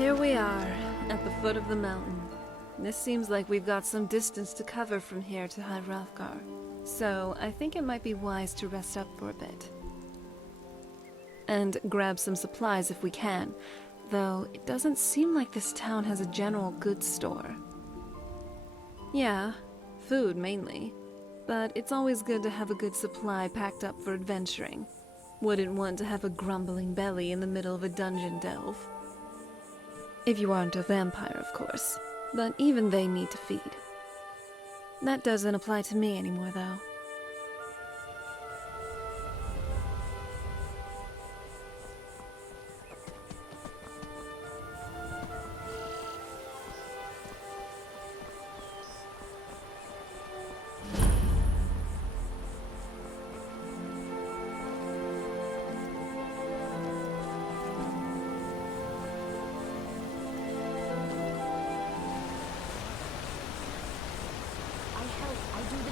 Here we are, at the foot of the mountain. This seems like we've got some distance to cover from here to High Hrothgar, so I think it might be wise to rest up for a bit. And grab some supplies if we can, though it doesn't seem like this town has a general goods store. Yeah, food mainly, but it's always good to have a good supply packed up for adventuring. Wouldn't want to have a grumbling belly in the middle of a dungeon delve. If you aren't a vampire, of course, but even they need to feed. That doesn't apply to me anymore, though.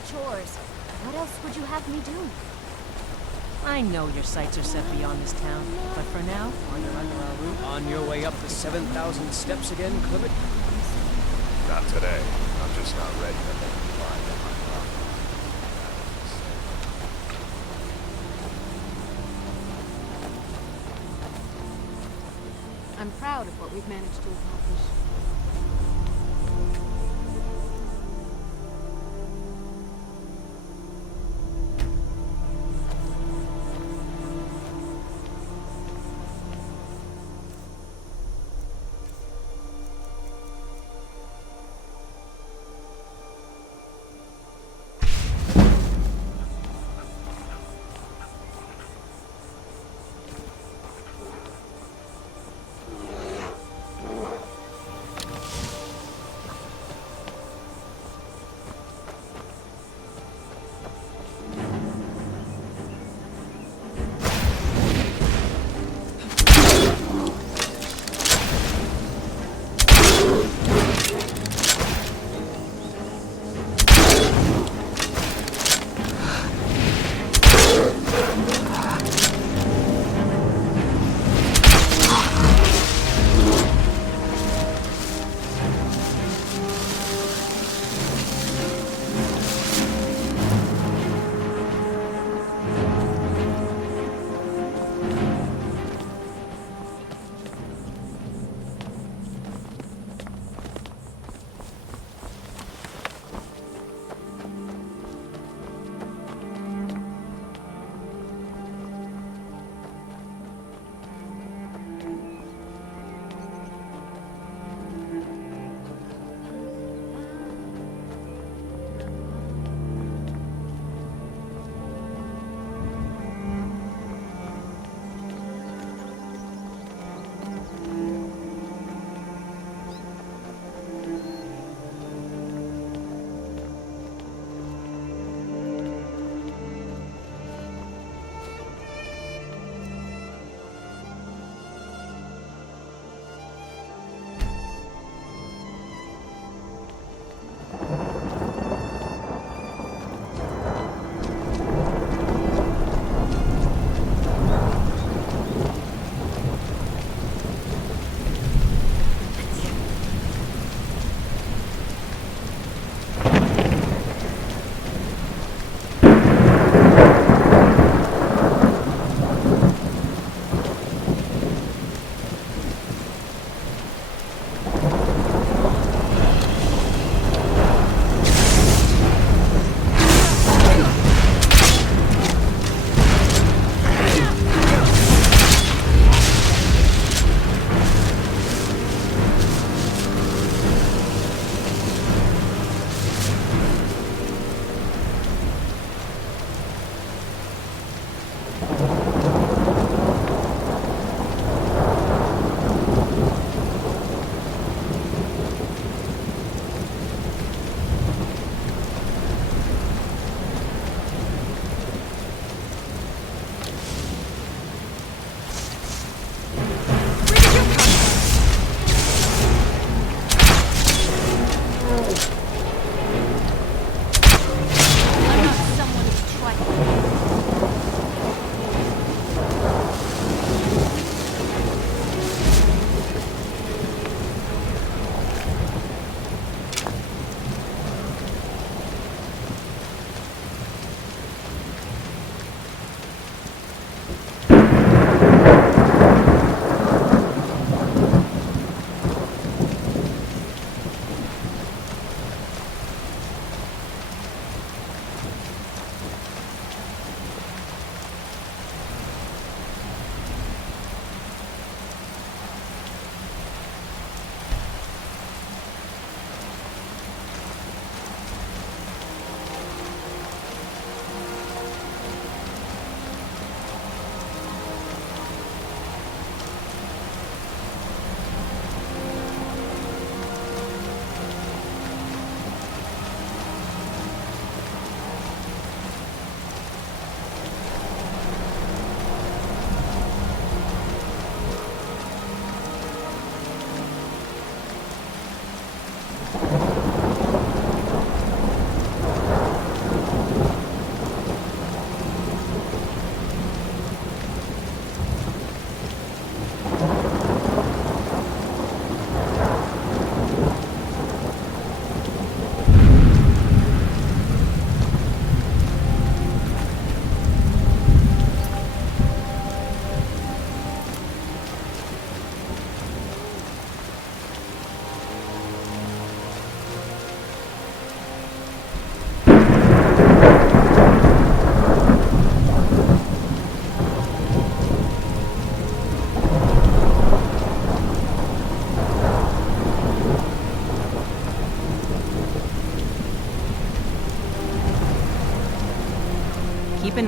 Chores. What else would you have me do? I know your sights are set beyond this town, but for now, while you're under our roof... On your way up the 7,000 steps again, Clivet? Not today. I'm just not ready to let you climb in my rock. I'm proud of what we've managed to accomplish.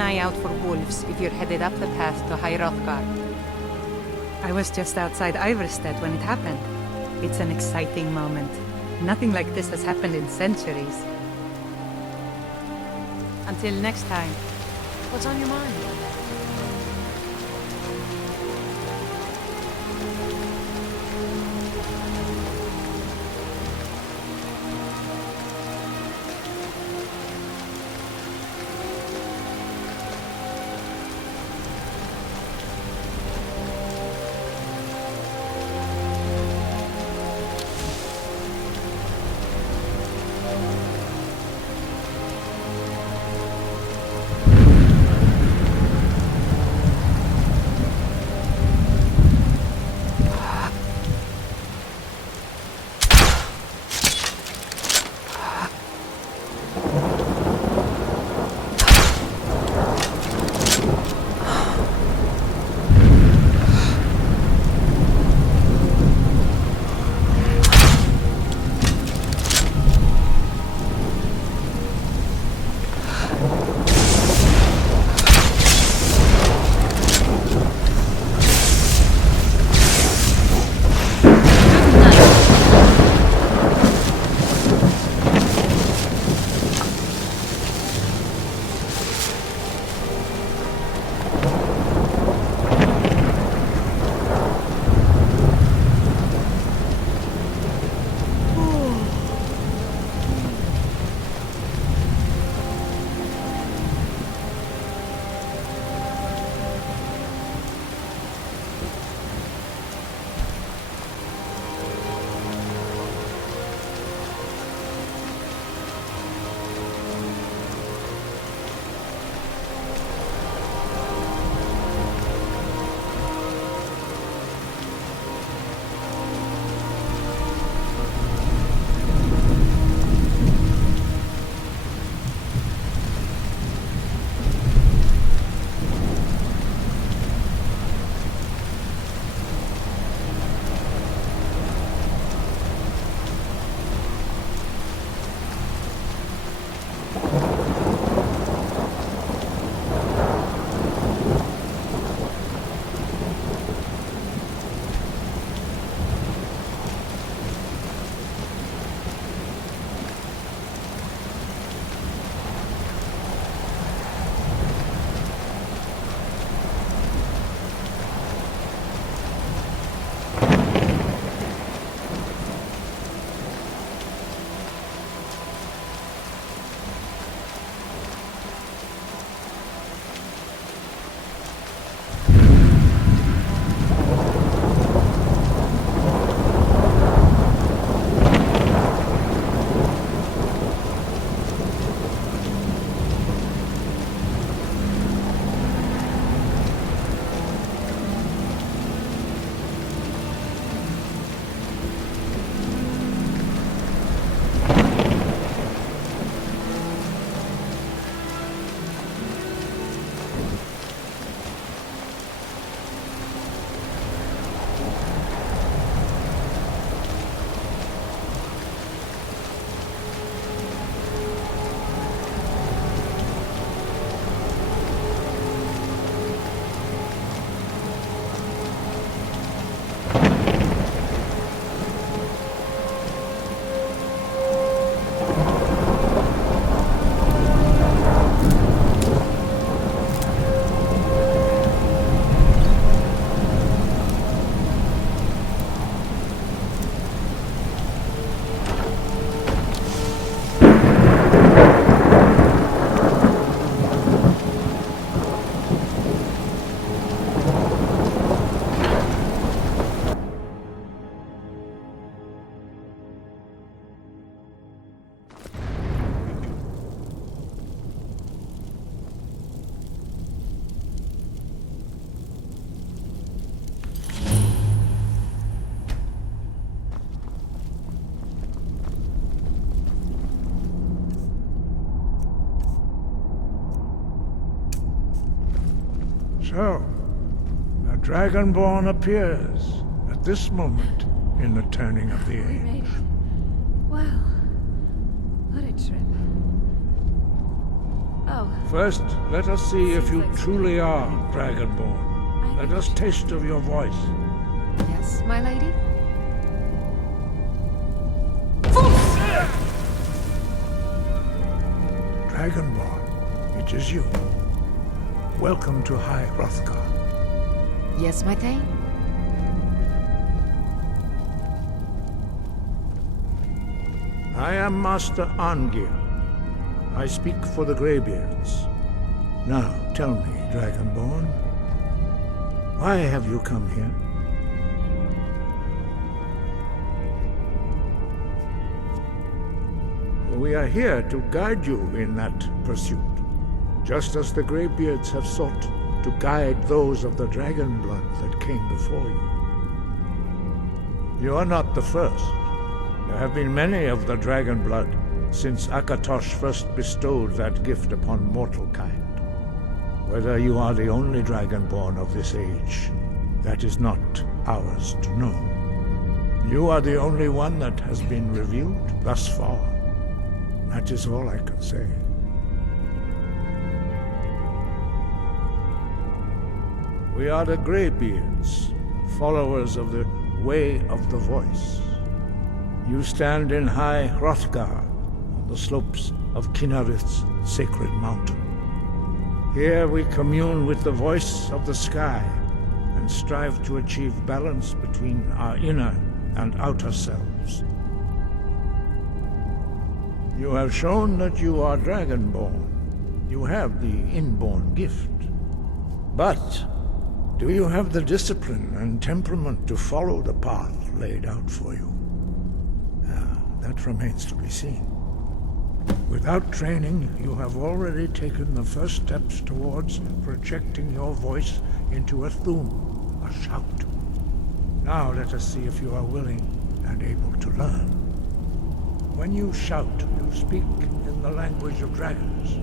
an eye out for wolves if you're headed up the path to High Hrothgar. I was just outside Iverstead when it happened. It's an exciting moment. Nothing like this has happened in centuries. Until next time. What's on your mind? So, a Dragonborn appears at this moment in the turning of the We age. made it. Wow. What a trip. Oh, First, let us see if you truly are Dragonborn. Let us taste of your voice. yes, my lady? Dragonborn, it is you. Welcome to High Hrothgar. Yes, my Thane? I am Master Arngir. I speak for the Greybeards. Now, tell me, Dragonborn, why have you come here? We are here to guide you in that pursuit, just as the Greybeards have sought to guide those of the dragon blood that came before you. You are not the first. There have been many of the dragon blood since Akatosh first bestowed that gift upon mortal kind. Whether you are the only Dragonborn of this age, that is not ours to know. You are the only one that has been revealed thus far. That is all I can say. We are the Greybeards, followers of the Way of the Voice. You stand in High Hrothgar, on the slopes of Kinnarith's sacred mountain. Here we commune with the voice of the sky and strive to achieve balance between our inner and outer selves. You have shown that you are Dragonborn. You have the inborn gift. But do you have the discipline and temperament to follow the path laid out for you? That remains to be seen. Without training, you have already taken the first steps towards projecting your voice into a thum, a shout. Now let us see if you are willing and able to learn. When you shout, you speak in the language of dragons.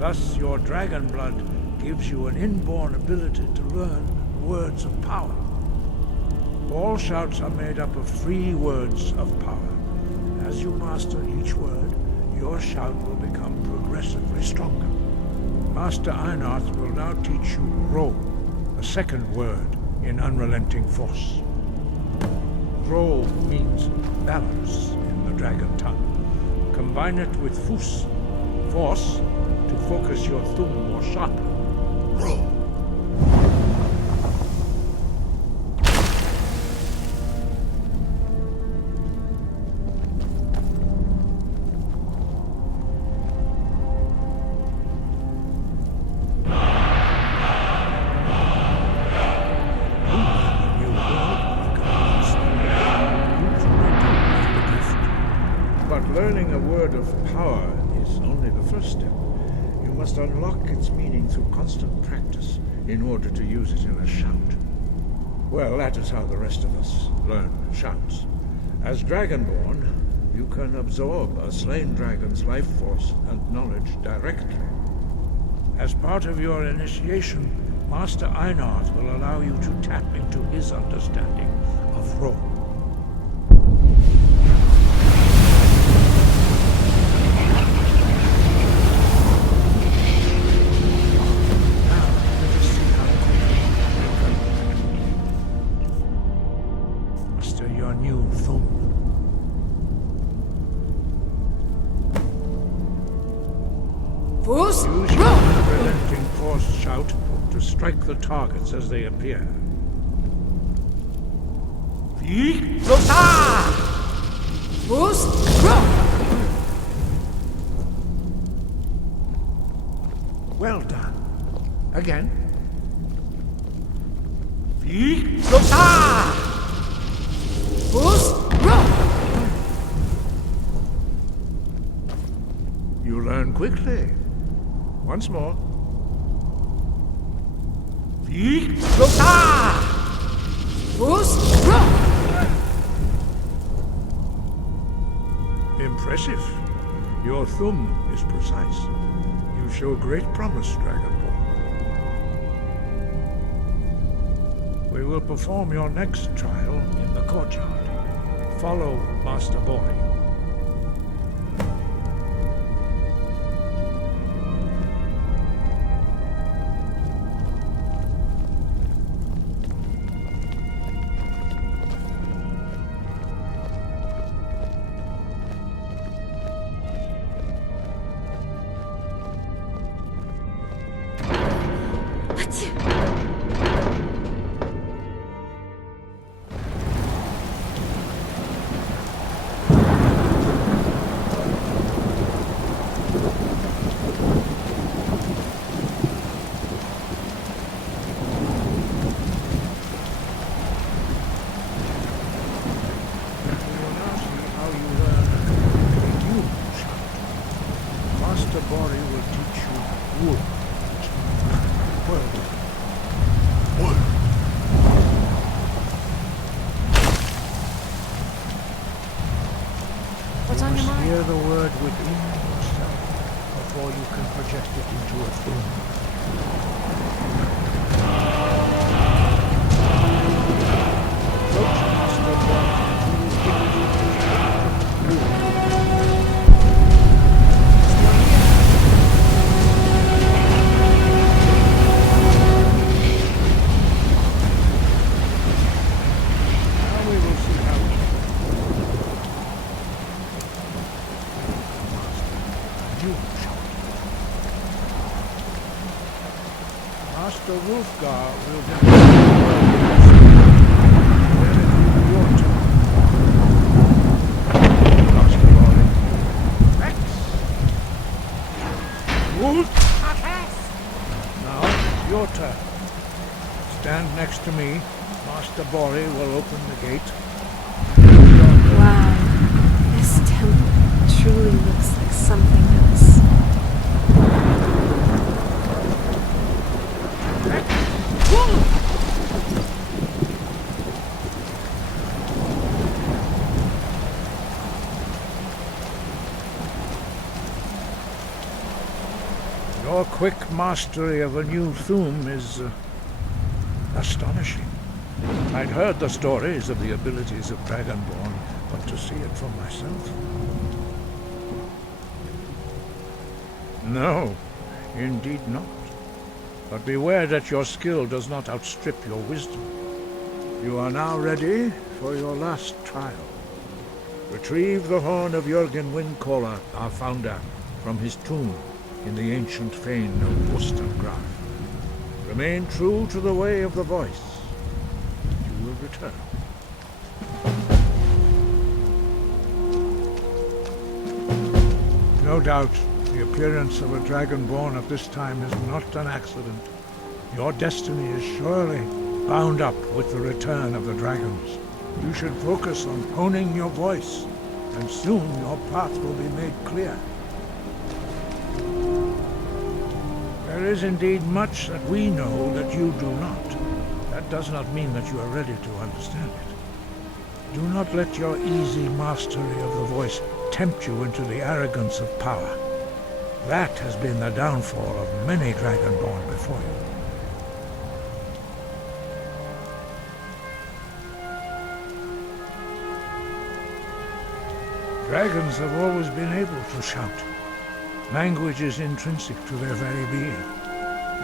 Thus, your dragon blood gives you an inborn ability to learn words of power. All shouts are made up of 3 words of power. As you master each word, your shout will become progressively stronger. Master Einarth will now teach you Ro, a second word in unrelenting force. Ro means balance in the dragon tongue. Combine it with Fus, force, to focus your thumb more sharply. Ro. Learning a word of power is only the first step. You must unlock its meaning through constant practice in order to use it in a shout. Well, that is how the rest of us learn shouts. As Dragonborn, you can absorb a slain dragon's life force and knowledge directly. As part of your initiation, Master Einarth will allow you to tap into his understanding of Ro. Your new thumb. Fus! Use your unrelenting force shout to strike the targets as they appear. Fus! Well done. Again. You learn quickly. Once more. Impressive. Your thumb is precise. You show great promise, Dragonborn. We will perform your next trial in the courtyard. Follow Master Bori. the must mind. hear the word within yourself before you can project it into a thing. Approach Master Bond, who is now we will see how you shout. Master Hrothgar will then your turn. Master Bond. Rex! Wolf! Now it's your turn. Stand next to me. Master Bori will open the gate. Wow. This temple truly looks like something else. Your quick mastery of a new Thuum is astonishing. I'd heard the stories of the abilities of Dragonborn, but to see it for myself... No, indeed not. But beware that your skill does not outstrip your wisdom. You are now ready for your last trial. Retrieve the horn of Jürgen Windcaller, our founder, from his tomb in the ancient fane of Worcester. Remain true to the way of the voice. You will return. No doubt, the appearance of a Dragonborn at this time is not an accident. Your destiny is surely bound up with the return of the dragons. You should focus on honing your voice, and soon your path will be made clear. There is indeed much that we know that you do not. That does not mean that you are ready to understand it. Do not let your easy mastery of the voice tempt you into the arrogance of power. That has been the downfall of many Dragonborn before you. Dragons have always been able to shout. Language is intrinsic to their very being.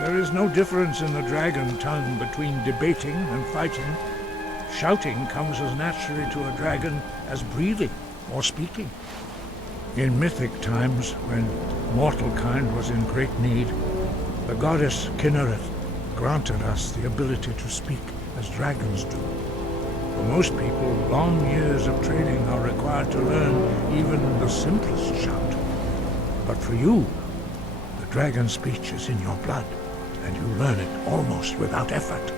There is no difference in the dragon tongue between debating and fighting. Shouting comes as naturally to a dragon as breathing or speaking. In mythic times, when mortal kind was in great need, the goddess Kinnereth granted us the ability to speak as dragons do. For most people, long years of training are required to learn even the simplest shout. But for you, the dragon speech is in your blood, and you learn it almost without effort.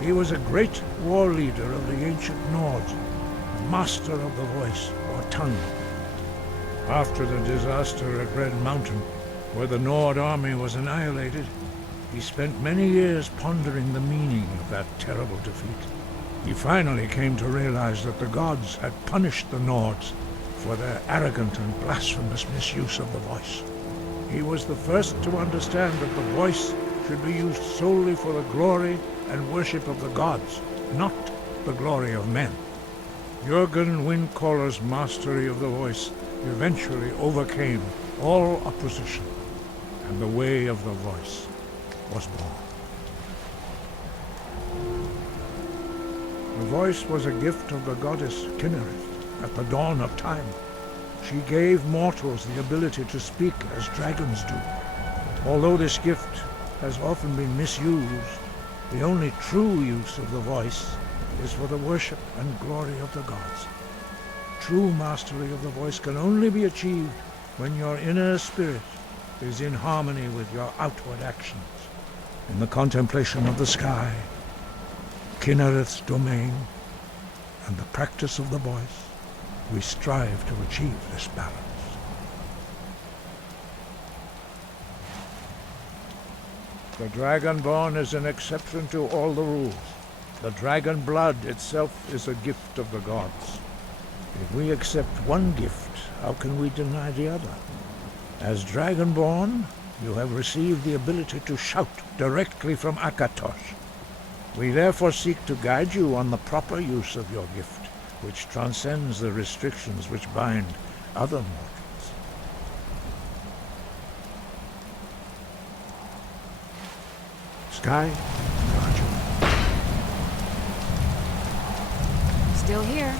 He was a great war leader of the ancient Nords, master of the voice, or tongue. After the disaster at Red Mountain, where the Nord army was annihilated, he spent many years pondering the meaning of that terrible defeat. He finally came to realize that the gods had punished the Nords for their arrogant and blasphemous misuse of the voice. He was the first to understand that the voice should be used solely for the glory and worship of the gods, not the glory of men. Jürgen Windcaller's mastery of the voice eventually overcame all opposition, and the way of the voice was born. The voice was a gift of the goddess Kinnereth at the dawn of time. She gave mortals the ability to speak as dragons do. Although this gift has often been misused, the only true use of the voice is for the worship and glory of the gods. True mastery of the voice can only be achieved when your inner spirit is in harmony with your outward actions. In the contemplation of the sky, Kinnereth's domain, and the practice of the voice, we strive to achieve this balance. The Dragonborn is an exception to all the rules. The dragon blood itself is a gift of the gods. If we accept one gift, how can we deny the other? As Dragonborn, you have received the ability to shout directly from Akatosh. We therefore seek to guide you on the proper use of your gift, which transcends the restrictions which bind other mortals. Sky, Roger. Still here.